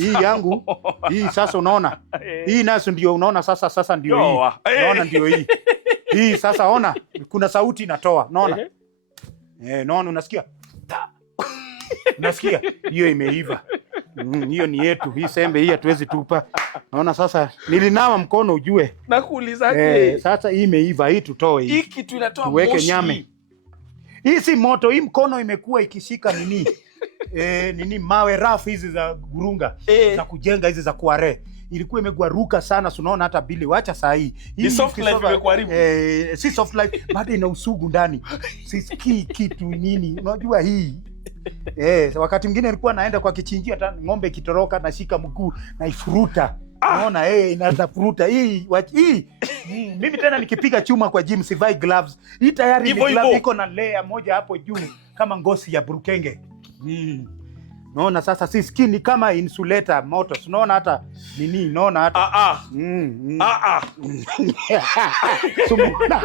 hii yangu hii sasa unaona. Hii nayo ndio unaona sasa ndio hii. Unaona ndio hii. Hii sasa ona kuna sauti inatoa. Unaona? Naona unasikia? Unasikia? Hiyo imeiva. Hiyo ni yetu. Hii sembe hii hatuwezi tupa. Naona sasa nilinawa mkono ujue. Nakuulizaje? Sasa hii imeiva, hii tutoe hii. Hii kitu inatoa tuweke moshi. Nyame. Hii si moto, hii mkono imekuwa ikishika nini? Mawe rafu hizi za gurunga za kujenga hizi za kuare. Ilikuwa imegwaruka sana, unaona hata bili wacha saa hii. Ni soft life imekuharibu. Si soft life, bado ina usugu ndani. Sisikii kitu nini. Unajua hii. Wakati mwingine nilikuwa naenda kwa kichinjio hata ng'ombe kitoroka na shika mguu na ifuruta. Unaona inaanza furuta hii. Mimi tena nikipiga chuma kwa gym sivai gloves. Hii tayari ni glove iko na layer moja hapo juu kama ngozi ya burukenge. Naona sasa si skin kama insulator moto. Unaona hata nini, unaona hata Sumuna.